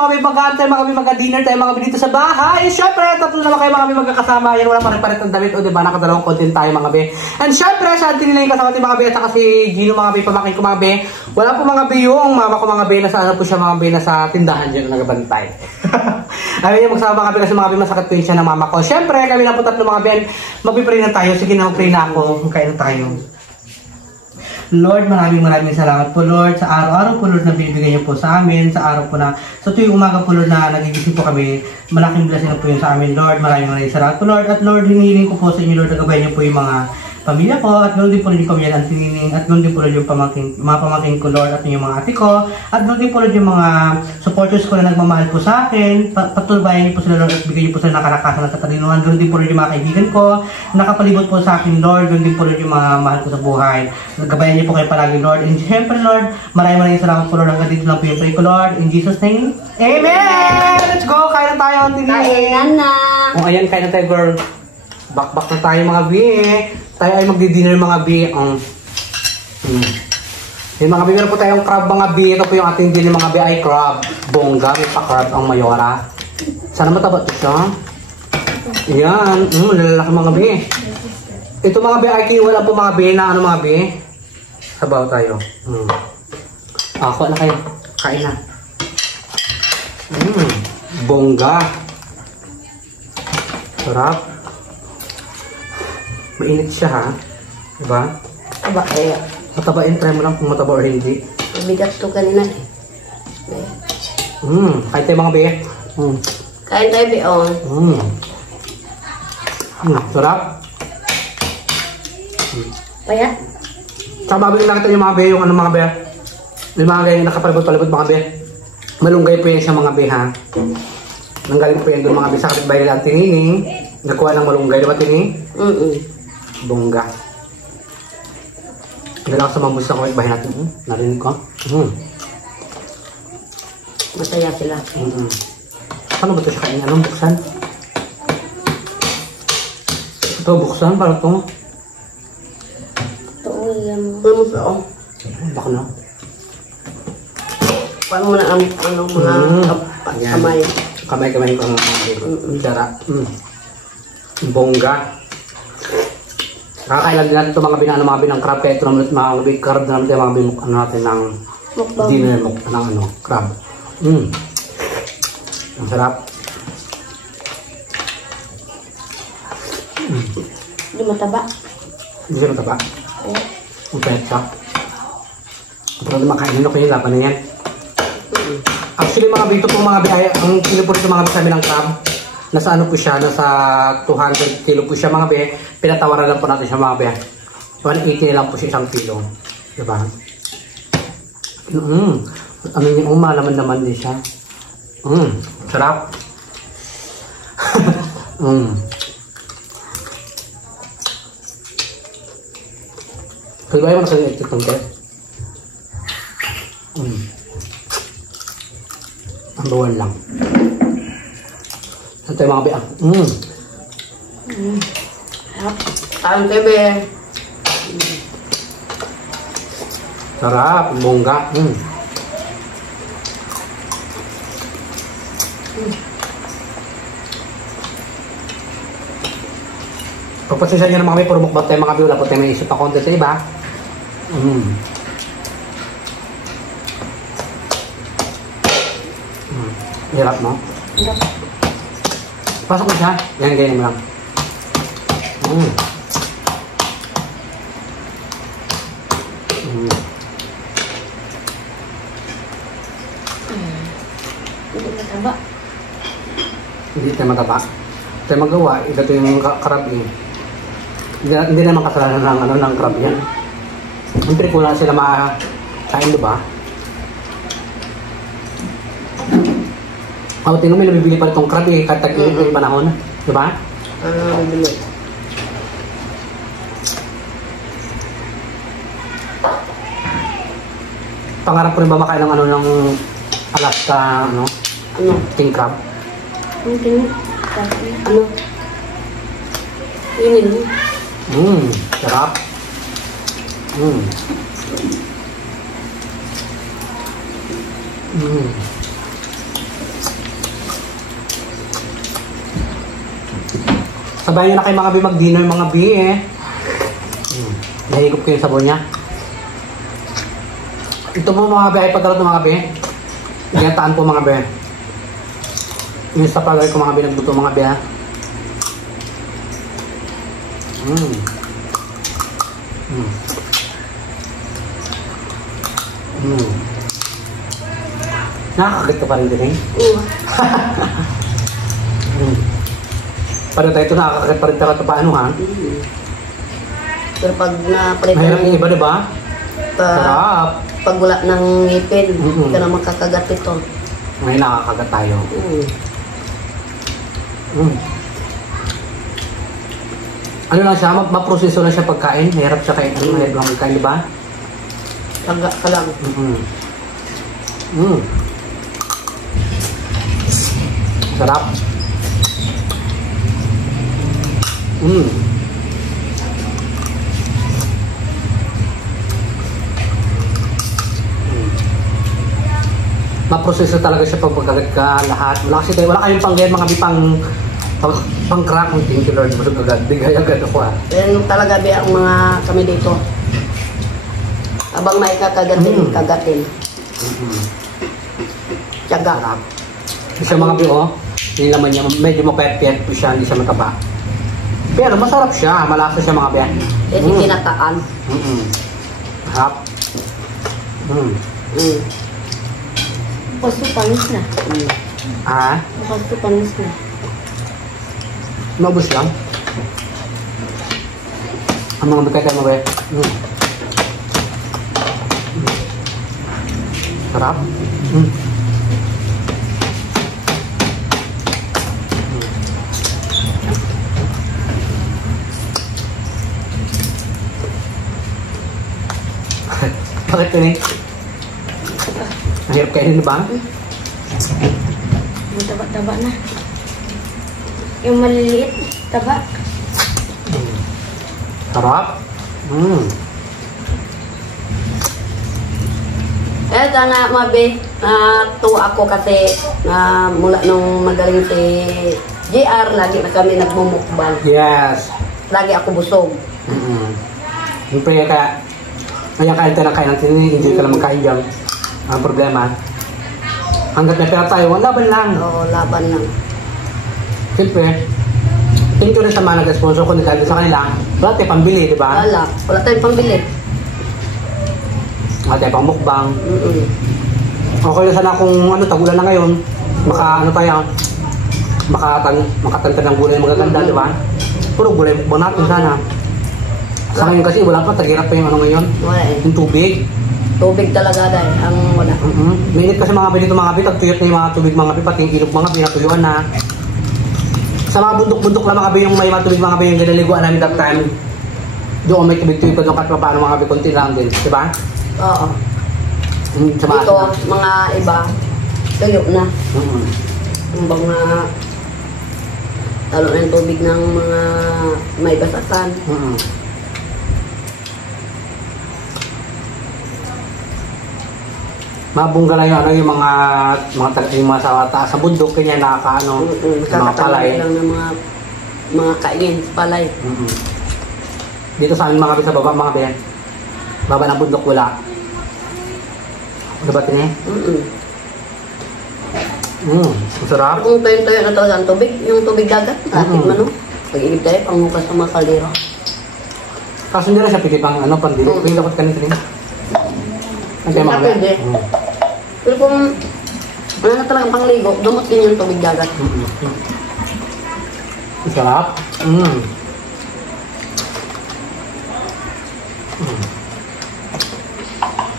mga kabi, mag-aantay, mga kabi, mag-dinner tayo, mga kabi, dito sa bahay. Syempre, tatlo naman kayo, mga kabi, magkakasama. Yan, wala pa rin palit ng damit. O, diba, nakadalawang content tayo, mga kabi. And syempre, sa atin nila yung kasama natin, mga kabi, at saka si Gino, mga kabi, pamakin ko, mga kabi. Wala po, mga kabi, yung mama ko, mga kabi, nasa ano po siya, mga kabi, nasa tindahan dyan, nagabantay. Ayun yung magsama, mga kabi, kasi mga kabi, masakit po yun siya ng mama ko. Syempre, kami lang po tatlo, mga kabi, magpipray na tayo. Sige na, magpray na ako. Kain na tayo. Lord, maraming salamat po, Lord, sa araw-araw po, Lord, na binibigay niyo po sa amin, sa araw po na, sa tuwing umaga po, Lord, na nagigising po kami, malaking blessing na po yun sa amin, Lord, maraming salamat po, Lord, at Lord, hinihiling ko po sa inyo, Lord, nagabayan niyo po yung mga pamilya ko, at ganoon din po rin yung pamilya ng Tinining, at ganoon din po rin yung mga pamangkin ko, Lord, at yung mga ate ko, at ganoon din po rin yung mga supporters ko na nagmamahal po sa akin, patuloy niyo po sila, Lord, at bigyan niyo po sila ng kalakasan at katalinuhan, ganoon din po rin yung mga kaibigan ko, nakapalibot po sa akin, Lord, ganoon din po rin yung mga mahal ko sa buhay, nagabayan niyo po kayo palagi, Lord, and syempre, Lord, maraming salamat po, Lord, hanggang dito lang po yung pray ko, Lord, in Jesus' name, Amen! Let's go! Kain na tayo, Tinining! Kain na! O, ayan, kain na tayo, girl. Bakbak na tayo, mga bi. Tayo ay magdi-dinner, mga bi. Yung mga bi, meron po tayong crab, mga bi. Ito po yung ating dinner, mga bi, ay crab. Bongga, may pa-crab ang mayora. Sana mataba ito siya. Ayan, lalaki, mga bi. Ito, mga bi, ay kinuha po, mga bi, na ano, mga bi. Sabaw tayo. Ako na kayo. Kain na. Bongga. Sarap. Mainit siya, ha? Diba? Aba, kaya. Matabain, try mo lang kung mataba or hindi. Mabigat to kanina eh. Kain tayo, mga be. Kain tayo, Beon. Sarap. Payat? Tsaka mabili na kita yung mga be, yung ano, mga be. Yung mga ganyan nakapalibot-palibot, mga be. Malunggay po yan siya, mga be, ha? Nanggaling po yan doon, mga be, sa kapitbahay nila ang Tinining. Nakuha ng malunggay, diba, Tini? Bongga. Gala ko sa mambus sa kapitbahay natin. Narinig ko. Masaya sila. Paano ba ito siya kain? Anong buksan? Ito, buksan? Para ito? Ito, yan. Ano mo sa o? Baka na. Paano mo na ang mga kamay? Kamay-kamay ko ang dara. Bongga. Kakailan din natin ito mga binang mga binang crab. Kaya ito naman mga big crab na natin mga binang ano natin ng dinner ng ano, crab. Ang sarap. Hindi mataba. Hindi siya mataba. Ang pwede siya. Pero makainin ako yung laban na yan. Actually mga bito po mga biyaya, ang kilo po ito mga bisabi ng crab. Nasa ano po siya, nasa 200 kilo po siya mga biyaya. Pinatawaran lang po natin siya mga biyaya. 180 na lang po siya isang kilo. Diba? Ano yung malaman-laman din siya. Sarap. Kaya ba yung nasa-electric itong test? Ang bawan lang. Saan tayo mga biang? Kain tayo, Be. Sarap, bongga. Pagpasensya nyo naman kami, puro mukbang tayo mga biwala po tayo may isip pa konti sa iba. Hirap, no? Hirap. Pasok mo siya. Yan, ganyan mo lang. Hindi mataba. Hindi tayo mataba. Tayo magawa. Ito yung crab eh. Hindi naman kasalanan ng, ano, ng crab yan. Siyempre kung na sila makain, diba? Tingnan mo, may nabibili pa itong crab eh, kahit tag-init yung panahon. Diba? Bili. Pangarap ko rin ba makain ng ano, ng Alaska, ano? Ano? King crab? King? Ano? Yun. Sarap. Sabayan nyo na kayo mga bi mag-dinner mga bi eh. Nahigop ko yung sabon niya. Ito po mga bi ay pagkalot ng mga bi. Ginataan po mga bi. Yung sa pagay ko mga bi nagluto mga bi ha. Nakakagat ka pa rin din eh. Paano tayo ito nakakagat pa rin tayo paano ha? Pero pag napalitan Mahirap yung iba diba? Sarap. pag wala ng ngipin, hindi ka na makakagat ito. Ngayon nakakagat tayo. Ano lang siya, maproseso lang siya pagkain. Mahirap siya kain. Mahirap lang magkain, diba? Taga ka lang. Sarap. Maproseso talaga siya pag pagkagat ka lahat. Wala kasi tayo, wala kayong panggayan mga pang crack. Thank you Lord, busog agad. Bigay agad ako ha. Yan talaga ba ang mga kami dito. Abang may kakagatin, kagatin. Tiyaga. Siya mga bio, yung laman niya, medyo mapayat-payat po siya, hindi siya mataba. Pero masarap siya, malasa siya mga bio. Yan yung tinataan. Harap. Pasto panis na. Pasto panis na. Maubos lang. Ang mga bigay tayo mga bio. Sarap. Bakit yun eh? Mahirap kainin na ba? Yung taba-taba na. Yung maliliit, taba. Sarap. Eto nga, Mabe, tuwa ako kasi mula nung magaling si JR, lagi na kami nagmumukbang. Yes. Lagi ako busog. Siyempre kaya kain tayo ng kain natin, hindi ka lang magkain dyan. Ang problema, hanggat may pera tayo, laban lang. Oo, laban lang. Siyempre, thank you rin sa mga nag-sponsor ko dahil sa kanila, wala tayo pambili, di ba? Wala tayong pambili. Wala tayo pang mukbang. Okay na sana kung tagulan na ngayon, makatanta ng gulay magaganda, di ba? Puro gulay mukbang natin sana. Sa ngayon kasi wala pa, tagirap pa yung ngayon. Wala eh. Yung tubig. Tubig talaga dahil ang wala. Mainit kasi mga dito mga tagtuyot na yung mga tubig mga pati yung ilog mga natuyuan na. Sa mga bundok-bundok lang mga yung may mga tubig mga yung ginaliguan namin that time. Doon may tubig-tubig pa doon kahit paano mga konti lang din, di ba? Oo. Sa dito, mga iba, tuyo na. Yung mga talo na yung tubig ng mga may basakan. Mabungga lang yung mga sa taas sa bundok kanya nakakaano mga palay lang ng mga kainin sa palay. Dito sa amin mga sa baba mga ben. Baba ng bundok wala. Ano ba tinay? Masarap. Kung tayo na talaga ang tubig, yung tubig dagat, atin man pag-iigib tayo, panghukas sa mga kaldero. Kaso hindi na siya pwede pang pandili. Pwede dapat kanito rin. Pwede. Pero kung wala na talagang pangligo, dumot din yung tubig dagat. Masarap.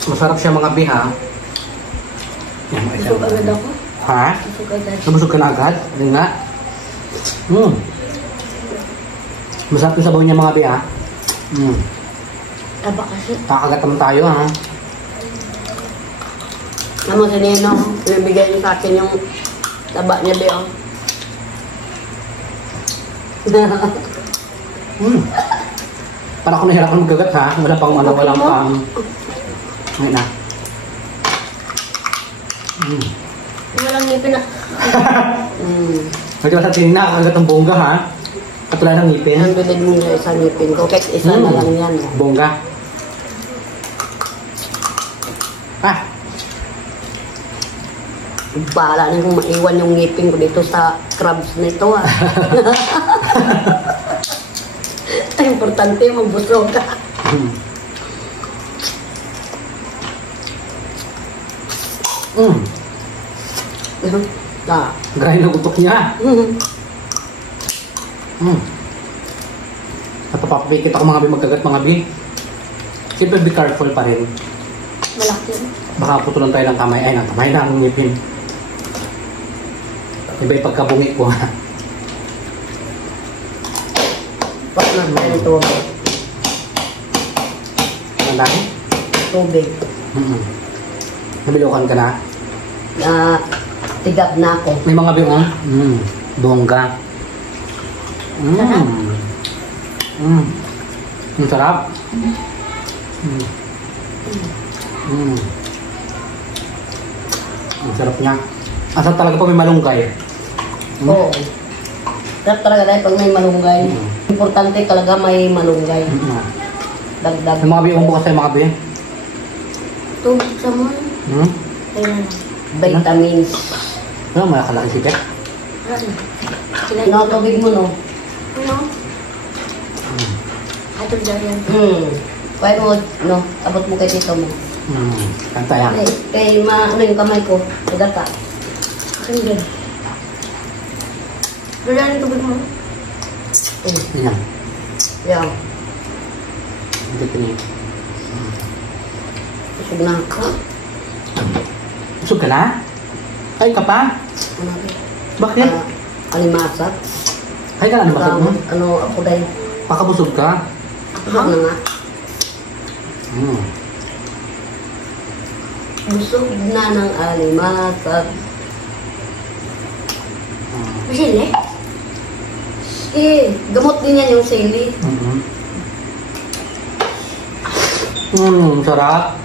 Masarap siya mga biha. Busog agad ako. Ha? Busog agad. Nabusog ka na agad? Hindi nga. Masarap yung sabaw niya mga biha. Taba kasi. Kakagat naman tayo ha. Ano si Nino, ibibigay niyo sa akin yung taba niya ba Para ako nahirapan magagat ha. Wala pang walang pang. Ngayon na. Walang ngipin na. Medyo sa tingin na, kakagat ang bongga ha. At wala ng ngipin. Ang bilid mo niya isang ngipin ko. Kahit isa na lang yan. Oh. Bongga. Ah, Bahala na kung maiwan yung ngipin ko dito sa crabs na ito ah. Ang importante magbusog ka. Ah. Grahe na utok niya. Napapapikit ako mga bi, magkagat mga bi. Siyempre be careful pa rin. Malaki. Baka putulan tayo ng kamay. Ay, ng kamay na ang ngipin. Iba yung pagkabungi ko. Wag na tayo tubig. Ang dami? Tubig. Nabilukan ka na? Tigab na ako. May mga bi, bongga. Ang sarap. Ang sarap niya. Asal talaga pa may malunggay. Oo. Sarap talaga dahil pag may malunggay. Importante talaga may malunggay. Dagdag. Yung mga bi, bukas sa'yo mga bi. Tubig sa mo. Ayan. Vitamins. Ano, malakalaki sikat. No, tubig mo no. Ano? Ato dyan. Kaya mo, no, abot mo kay tito mo. Kanta yan. Kay ano yung kamay ko, nagata. Akin dyan. Wala yung tubig mo. Yan. Yan. Ito niya. Busog na ako. Busog ka na? Ay ka pa? Ano? Bakit? Alimasat. Ay ka na, ano basag mo? Ano ako dahil. Pakabusog ka? Busog na nga. Busog na ng alimasat. Masili? Gamot din yan yung sili. Sarap.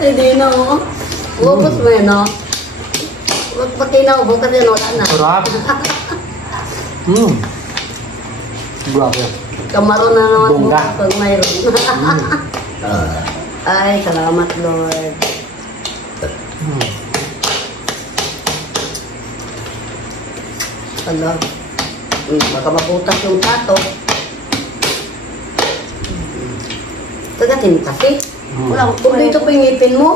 Hindi na oh. Ubus mo yun oh. Huwag pati na ubus kasi wala na. Sarap. Grabe. Kamaron na naman Bongga. bukas pag mayroon. Ay, salamat Lord. Ala. Baka maputas yung tato. Kagatin mo kasi. Wala, kung dito pa yung ngipin mo.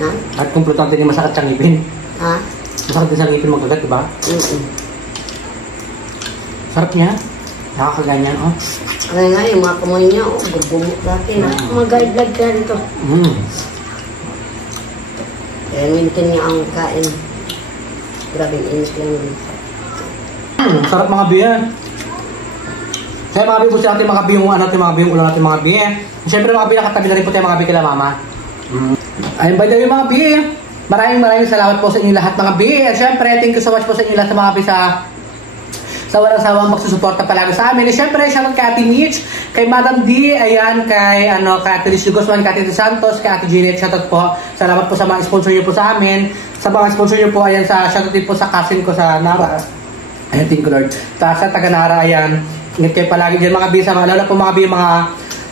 Yan. At kompletante din masakit siyang ngipin. Ha? Masakit din sa ngipin magkagat, diba? Sarap niya. Nakakaganyan, oh. Kaya nga, yung mga kamay niya, oh, gugumot natin, ha? Mag-guide ka rito. Kaya mintin niya ang kain. Grabing init lang yun. Sarap mga biya. Kaya mga biya, gusto natin mga biya yung ano natin, mga biya yung ulang natin mga biya. Siyempre mga biya, nakatabi na rin po tayo mga biya kila mama. Ayun, by the way mga biya, maraming salamat po sa inyo lahat mga biya. Siyempre, thank you so much po sa inyo lahat sa mga biya sa walang sawang magsusuporta palagi sa amin. Siyempre, shoutout kay Ate Mitch, kay Madam D, ayan, kay Ate Liz Guzman, kay Ate Santos, kay Ate Jeanette, shoutout po. Salamat po sa mga sponsor niyo po sa amin. Sa mga sponsor niyo po, ayan, shoutout din po sa cousin ko sa Nara. Ayan, thank you Lord. Sa taga Nara, ayan, ingat kayo palagi dyan mga bisa, mga lalo po mga bisa, mga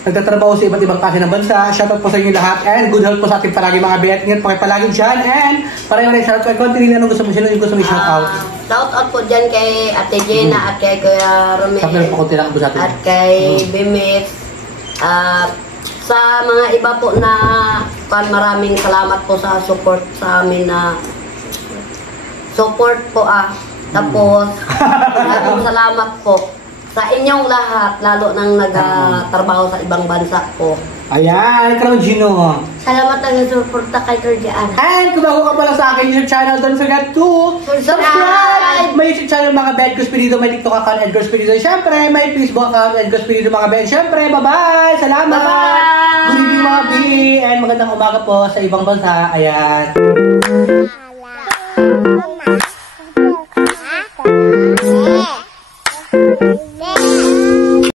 nagtatrabaho sa iba't ibang klase ng bansa. Shoutout po sa inyo lahat and good health po sa ating palagi mga biya. Ingat po kayo palagi dyan and maraming shoutout kay Konti Lina. Anong gusto mo? Sino yung gusto mo shoutout? Shoutout po dyan kay Ate Jenna at kay Kuya Romel. Sabi po konti lang po sa atin. At kay Bimit. Sa mga iba po na maraming salamat po sa support sa amin na support po Tapos maraming salamat po sa inyong lahat, lalo nang nagtatrabaho sa ibang bansa po. Ayan, ikaw Gino. Salamat na nagsuporta kay Georgiana. And kung bago ka pala sa akin YouTube channel, don't forget to subscribe! May YouTube channel mga Ben Cuspirido, may TikTok account Ed Cuspirido. Siyempre, may Facebook account Ed Cuspirido mga Ben. Siyempre, bye-bye! Salamat! Bye-bye! Good evening mga B! And magandang umaga po sa ibang bansa. Ayan.